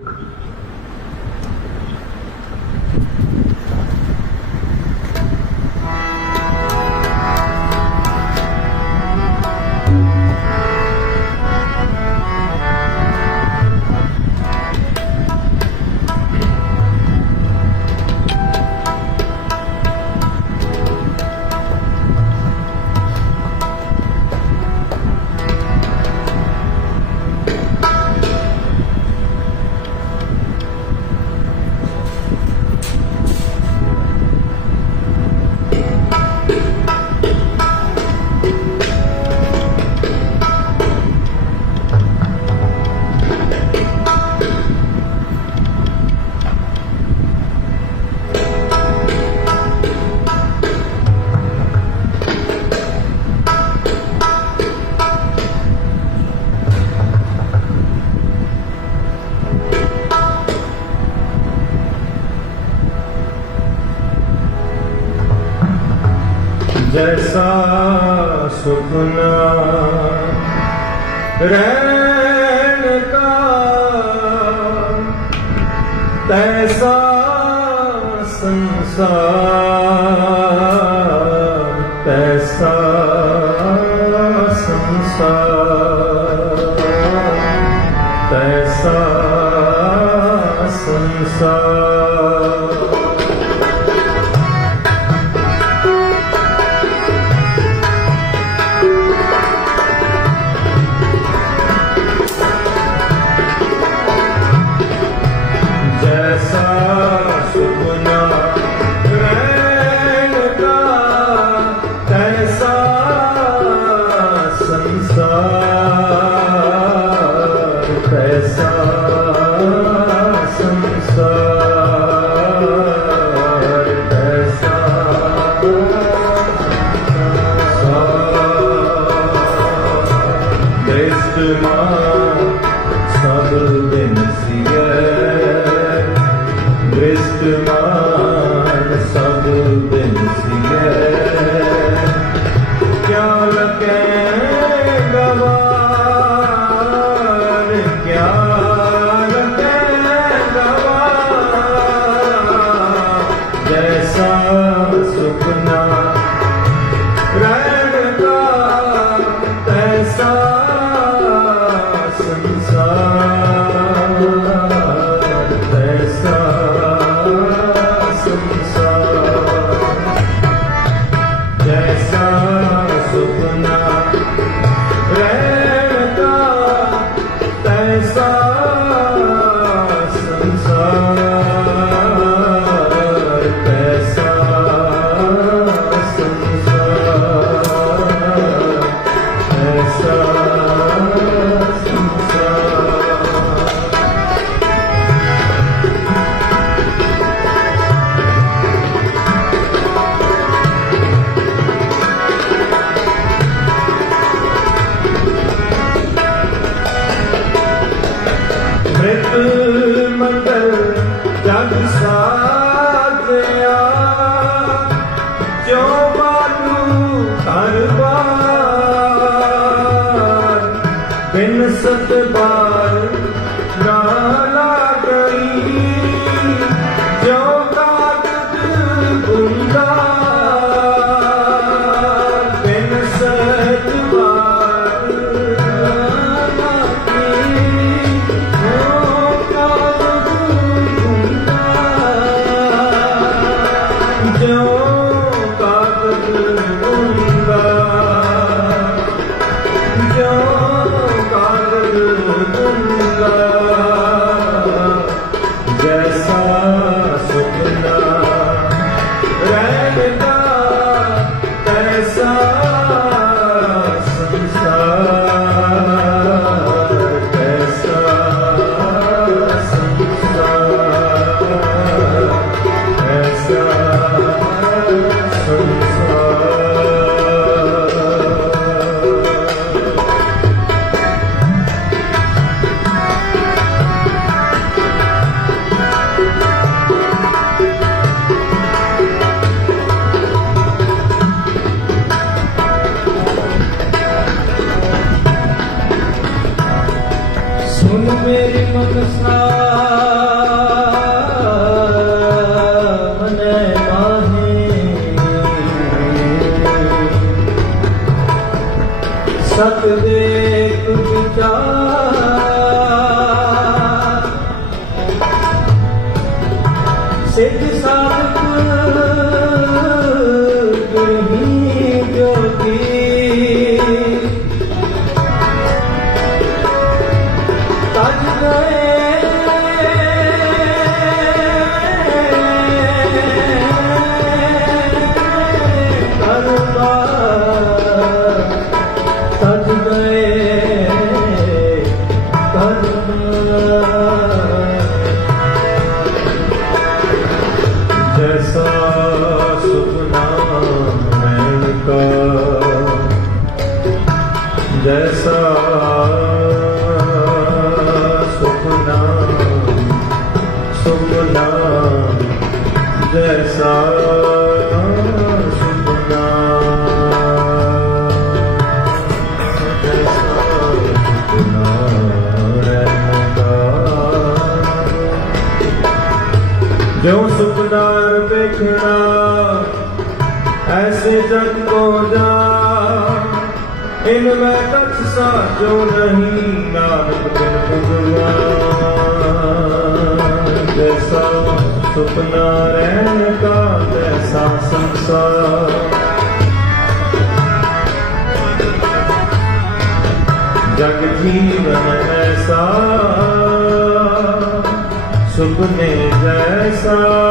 ਜੈਸਾ ਤੈਸਾ ਸੰਸਾਰ ਬਿਨ ਸਤਬਾਰ ਨਾਲਾ ਗਈ ਇੱਕ ਵਿਚਾਰ ਜੈਸਾ ਮੈਂ ਕਛ ਸਾਜੋ ਨਹੀਂ, ਨਾਨਕ ਬਿਨ ਭਗਵਾਨ। ਜੈਸਾ ਸੁਪਨਾ ਰਹਿਣ ਕਾ ਤੈਸਾ ਸੰਸਾਰ। ਜਗ ਜੀਵਨ ਐਸਾ, ਸੁਪਨੇ ਜੈਸਾ।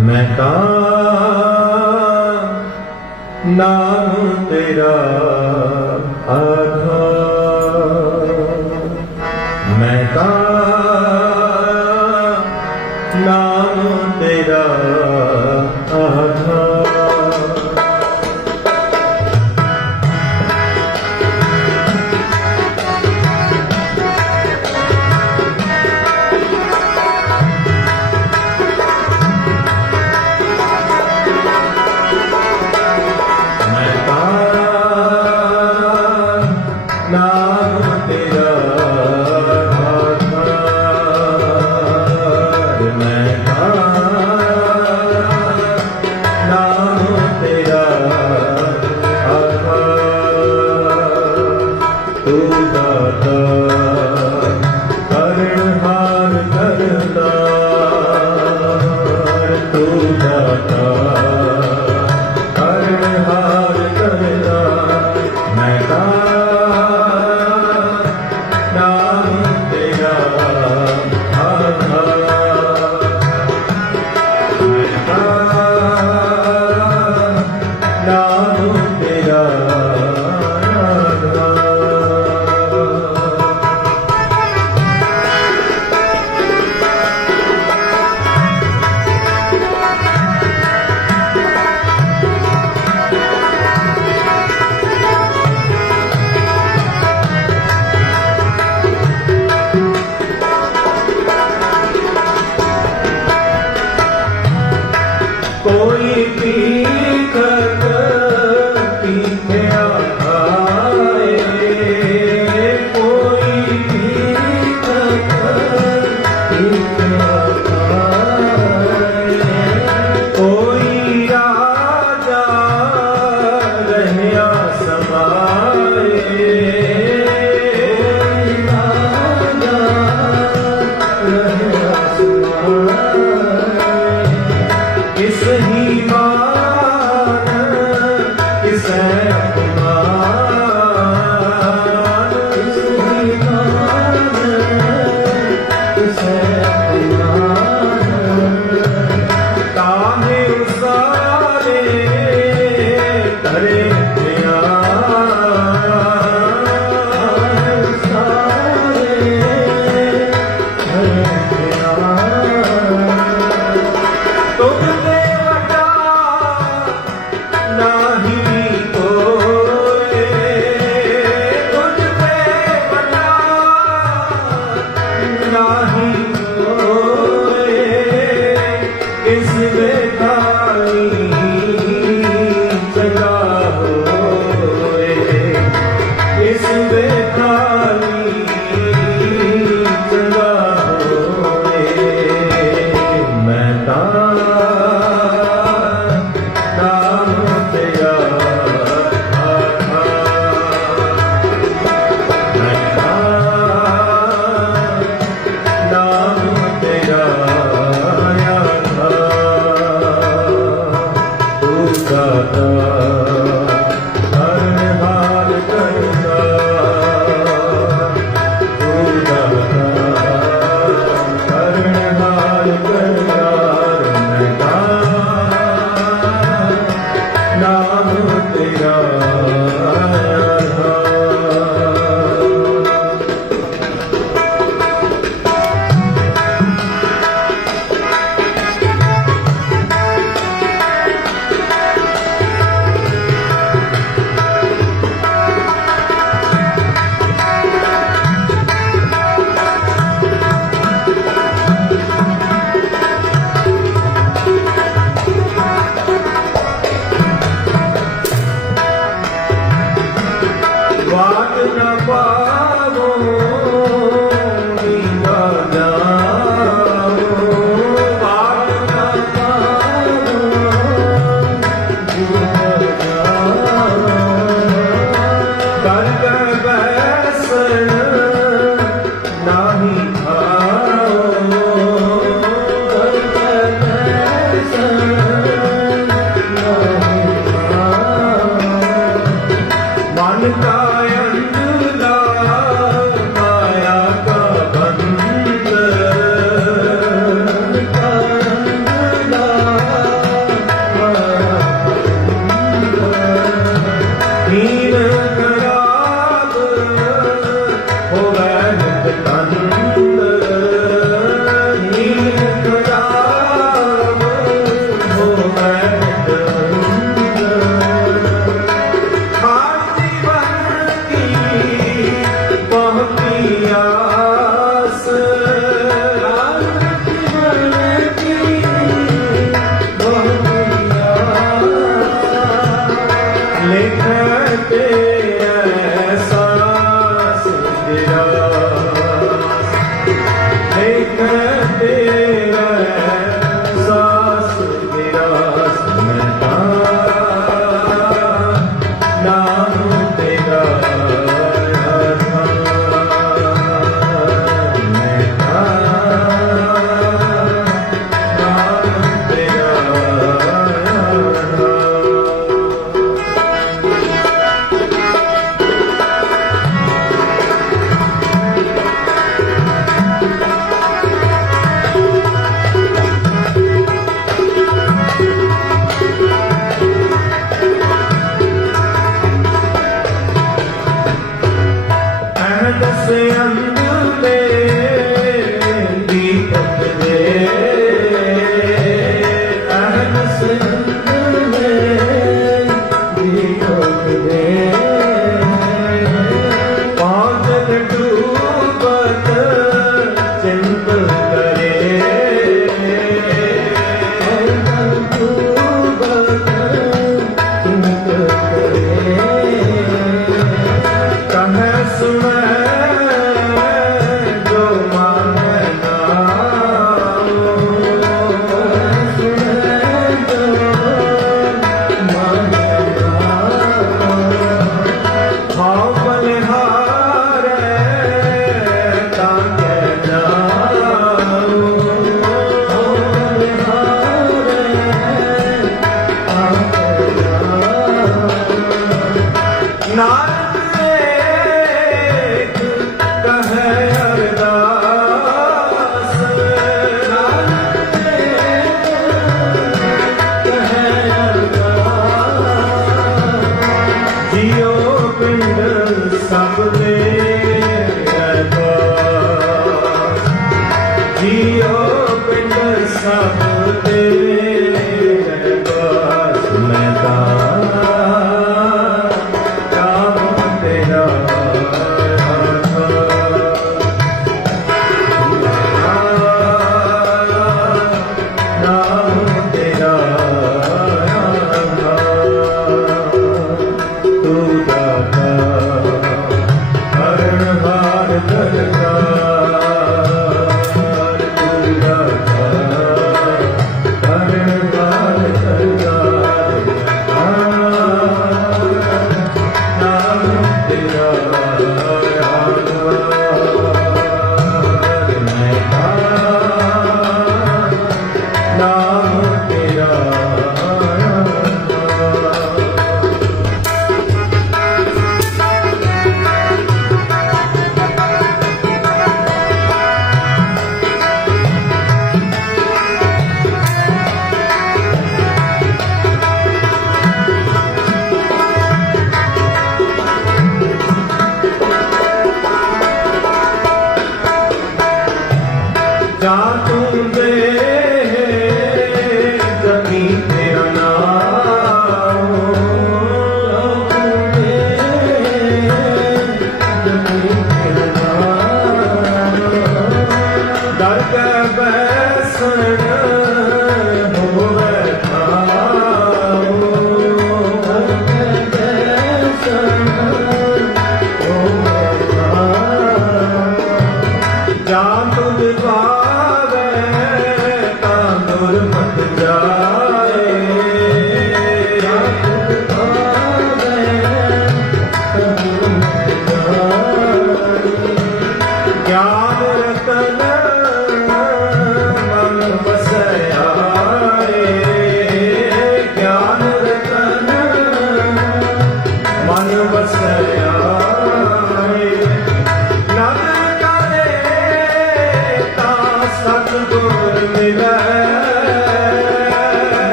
ਮੈਂ ਤਾਂ ਨਾਮ ਤੇਰਾ ਆਧਾਰ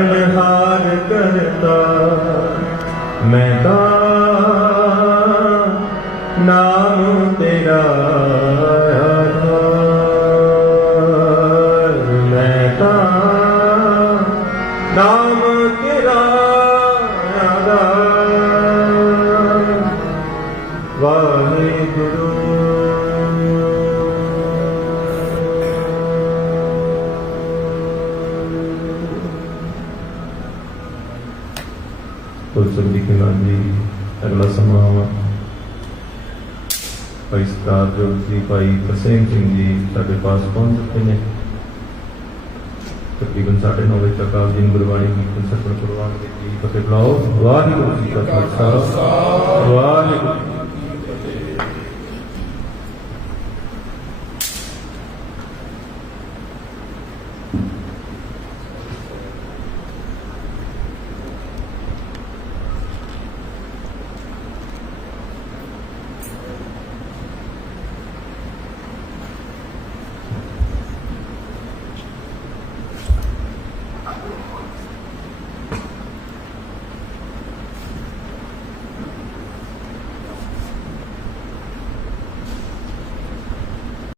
Hare ਸਤਾਰ ਭਾਈ ਤਰਸੇਮ ਸਿੰਘ ਜੀ ਸਾਡੇ ਪਾਸ ਪਹੁੰਚ ਚੁੱਕੇ ਨੇ। ਤਕਰੀਬਨ 9:30 ਵਜੇ ਤੱਕ ਆਪ ਜੀ ਨੂੰ ਗੁਰਬਾਣੀ ਕੀਰਤਨ ਸਰਪਣ ਕਰਵਾਉਣਗੇ ਜੀ ਫਤਿਹ ਬੁਲਾਓ। ਵਾਹਿਗੁਰੂ ਜੀ ਕਾ ਖਾਲਸਾ। ਵਾਹਿਗੁਰੂ